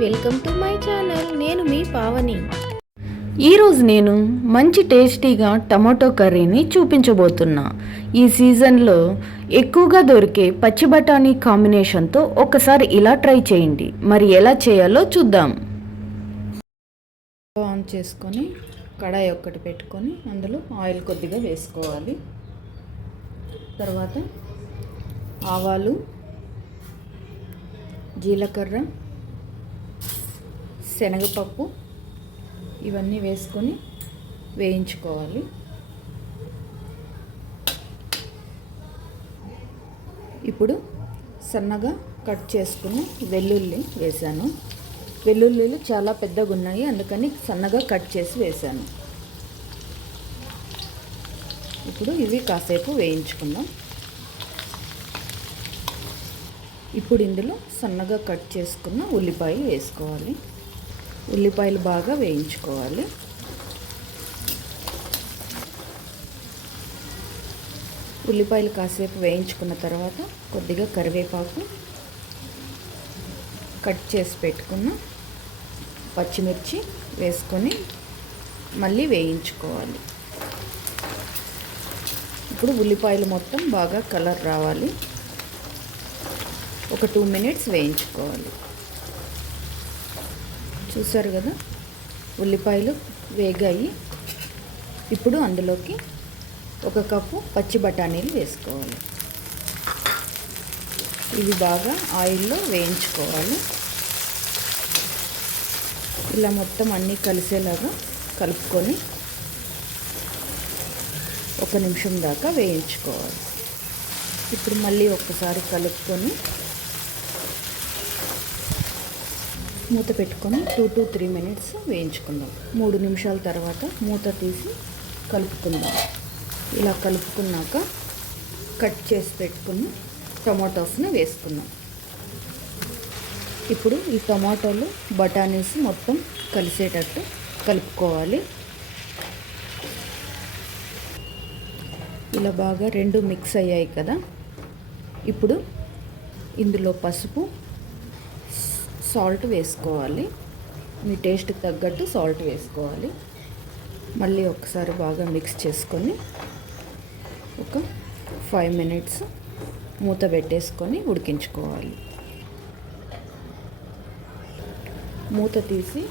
Welcome to my channel. నేను మీ పావని. ఈరోజు నేను మంచి టేస్టీగా టమాటో కర్రీని చూపించబోతున్నా. ఈ సీజన్లో ఎక్కువగా దొరికే పచ్చి బఠానీ కాంబినేషన్తో ఒకసారి ఇలా ట్రై చేయండి. మరి ఎలా చేయాలో చూద్దాం. ఆన్ చేసుకొని కడాయి ఒక్కటి పెట్టుకొని అందులో ఆయిల్ కొద్దిగా వేసుకోవాలి. తర్వాత ఆవాలు జీలకర్ర శనగపప్పు ఇవన్నీ వేసుకొని వేయించుకోవాలి. ఇప్పుడు సన్నగా కట్ చేసుకుని వెల్లుల్లి వేసాను. వెల్లుల్లిలు చాలా పెద్దగా ఉన్నాయి అందుకని సన్నగా కట్ చేసి వేసాను. ఇప్పుడు ఇవి కాసేపు వేయించుకుందాం. ఇప్పుడు ఇందులో సన్నగా కట్ చేసుకున్న ఉల్లిపాయ వేసుకోవాలి. ఉల్లిపాయలు బాగా వేయించుకోవాలి. ఉల్లిపాయలు కాసేపు వేయించుకున్న తర్వాత కొద్దిగా కరివేపాకు కట్ చేసి పెట్టుకున్న పచ్చిమిర్చి వేసుకొని మళ్ళీ వేయించుకోవాలి. ఇప్పుడు ఉల్లిపాయలు మొత్తం బాగా కలర్ రావాలి. ఒక టూ మినిట్స్ వేయించుకోవాలి. చూసారు కదా? ఉల్లిపాయలు వేగాయి. ఇప్పుడు అందులోకి ఒక కప్పు పచ్చి బఠానీలు వేసుకోవాలి. ఇవి బాగా ఆయిల్లో వేయించుకోవాలి. ఇలా మొత్తం అన్నీ కలిసేలాగా కలుపుకొని ఒక నిమిషం దాకా వేయించుకోవాలి. ఇప్పుడు మళ్ళీ ఒక్కసారి కలుపుకొని మూత పెట్టుకొని టూ టు త్రీ మినిట్స్ వేయించుకుందాం. మూడు నిమిషాల తర్వాత మూత తీసి కలుపుకుందాం. ఇలా కలుపుకున్నాక కట్ చేసి పెట్టుకున్న టమాటోస్ని వేసుకుందాం. ఇప్పుడు ఈ టమాటోలు బఠానీస్ మొత్తం కలిసేటట్టు కలుపుకోవాలి. ఇలా బాగా రెండు మిక్స్ అయ్యాయి కదా. ఇప్పుడు ఇందులో పసుపు సాల్ట్ వేసుకోవాలి. మీ టేస్ట్కి తగ్గట్టు సాల్ట్ వేసుకోవాలి. మళ్ళీ ఒకసారి బాగా మిక్స్ చేసుకొని ఒక ఫైవ్ మినిట్స్ మూత పెట్టేసుకొని ఉడికించుకోవాలి. మూత తీసి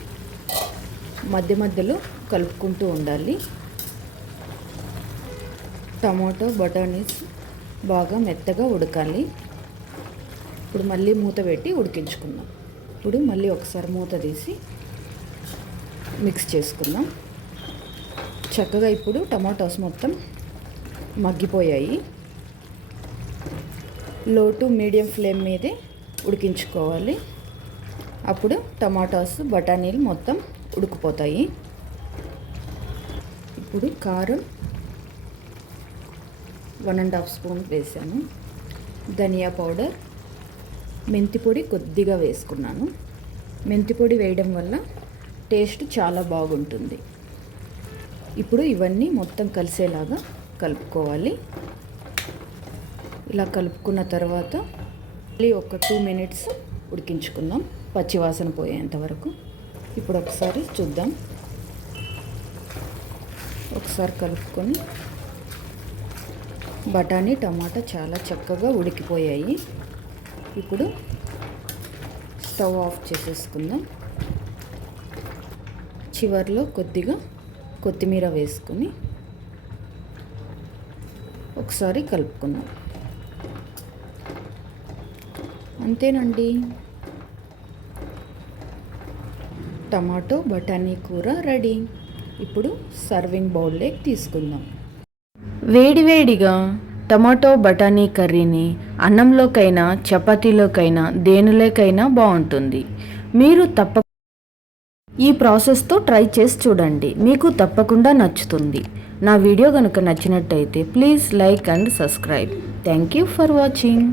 మధ్య మధ్యలో కలుపుకుంటూ ఉండాలి. టమాటో బటానీస్ బాగా మెత్తగా ఉడకాలి. ఇప్పుడు మళ్ళీ మూత పెట్టి ఉడికించుకుందాం. ఇప్పుడు మళ్ళీ ఒకసారి మూత తీసి మిక్స్ చేసుకుందాం. చక్కగా ఇప్పుడు టమాటోస్ మొత్తం మగ్గిపోయాయి. లో టు మీడియం ఫ్లేమ్ మీదే ఉడికించుకోవాలి. అప్పుడు టమాటాస్ బఠానీలు మొత్తం ఉడికిపోతాయి. ఇప్పుడు కారం వన్ అండ్ హాఫ్ స్పూన్ వేసాను. ధనియా పౌడర్ మెంతి పొడి కొద్దిగా వేసుకున్నాను. మెంతిపొడి వేయడం వల్ల టేస్ట్ చాలా బాగుంటుంది. ఇప్పుడు ఇవన్నీ మొత్తం కలిసేలాగా కలుపుకోవాలి. ఇలా కలుపుకున్న తర్వాత మళ్ళీ ఒక టూ మినిట్స్ ఉడికించుకుందాం. పచ్చివాసన పోయేంత వరకు. ఇప్పుడు ఒకసారి చూద్దాం. ఒకసారి కలుపుకొని బఠానీ టమాటా చాలా చక్కగా ఉడికిపోయాయి. ఇప్పుడు స్టవ్ ఆఫ్ చేసేసుకుందాం. చివర్లో కొద్దిగా కొత్తిమీర వేసుకొని ఒకసారి కలుపుకుందాం. అంతేనండి. టమాటో బఠానీ కూర రెడీ. ఇప్పుడు సర్వింగ్ బౌల్లోకి తీసుకుందాం. వేడివేడిగా టమాటో బఠానీ కర్రీని అన్నంలోకైనా చపాతీలోకైనా దేనిలోకైనా బాగుంటుంది. మీరు తప్ప ఈ ప్రాసెస్తో ట్రై చేసి చూడండి. మీకు తప్పకుండా నచ్చుతుంది. నా వీడియో కనుక నచ్చినట్టయితే please like and subscribe. Thank you for watching.